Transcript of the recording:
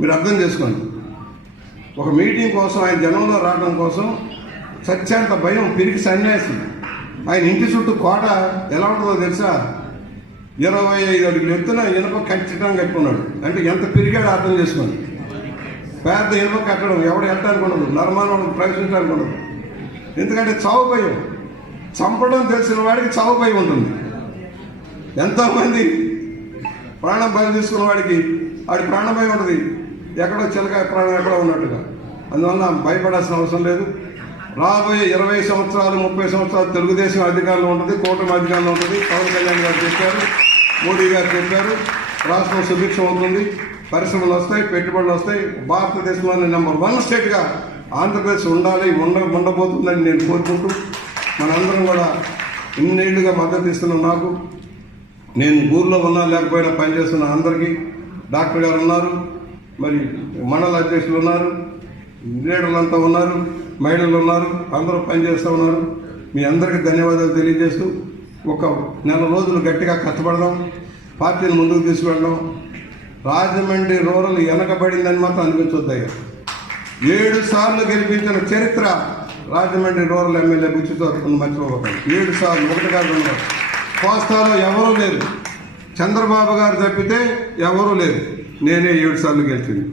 మీరు అర్థం చేసుకోండి. ఒక మీటింగ్ కోసం ఆయన జనంలో రావడం కోసం సత్యాంత భయం పిరికి సన్యాసి. ఆయన ఇంటి చుట్టూ కోట ఎలా ఉంటుందో తెలుసా? ఇరవై ఐదు అడుగులు ఎత్తున ఇనుప ఖచ్చితంగా కట్టుకున్నాడు. అంటే ఎంత పెరిగాడో అర్థం చేసుకోండి. పెద్ద ఇనుప కట్టడం ఎవడు వెళ్ళటానికి ఉండదు నర్మానం ప్రవేశించడానికి ఉండదు ఎందుకంటే చావు భయం. చంపడం తెలిసిన వాడికి చావు భయం ఉంటుంది. ఎంతోమంది ప్రాణం బలి తీసుకున్న వాడికి ఆడి ప్రాణభయం ఉంటుంది ఎక్కడో చిలక ప్రాణం ఎక్కడో ఉన్నట్టుగా. అందువల్ల భయపడాల్సిన అవసరం లేదు. రాబోయే ఇరవై సంవత్సరాలు ముప్పై సంవత్సరాలు తెలుగుదేశం అధికారంలో ఉంటుంది కూటమి అధికారంలో ఉంటుంది. పవన్ కళ్యాణ్ గారు చెప్పారు మోడీ గారు చెప్పారు రాష్ట్రం సుభిక్షం అవుతుంది పరిశ్రమలు వస్తాయి పెట్టుబడులు వస్తాయి. భారతదేశంలోని నెంబర్ వన్ స్టేట్గా ఆంధ్రప్రదేశ్ ఉండాలి ఉండ ఉండబోతుందని నేను కోరుకుంటూ మనందరం కూడా ఇన్నేళ్ళుగా మద్దతు ఇస్తున్న నాకు. నేను ఊర్లో ఉన్నా లేకపోయినా పనిచేస్తున్న అందరికీ డాక్టర్ గారు ఉన్నారు మరి మండల అధ్యక్షులు ఉన్నారు లీడర్లంతా ఉన్నారు మహిళలు ఉన్నారు అందరూ పనిచేస్తూ ఉన్నారు. మీ అందరికీ ధన్యవాదాలు తెలియజేస్తూ ఒక నెల రోజులు గట్టిగా కష్టపడదాం పార్టీని ముందుకు తీసుకెళ్ళడం రాజమండ్రి రూరల్ వెనకబడిందని మాత్రం అనిపించొద్దయ్యా ఏడు సార్లు గెలిపించిన చరిత్ర రాజమండ్రి రూరల్ ఎమ్మెల్యే బుచ్చితో మర్చిపోకండి ఏడు సార్లు ఒకటి కాదు. కోస్తాలో ఎవరూ లేరు. చంద్రబాబు గారు తప్పితే ఎవరూ లేరు. నేనే ఏడు సార్లు గెలిచింది.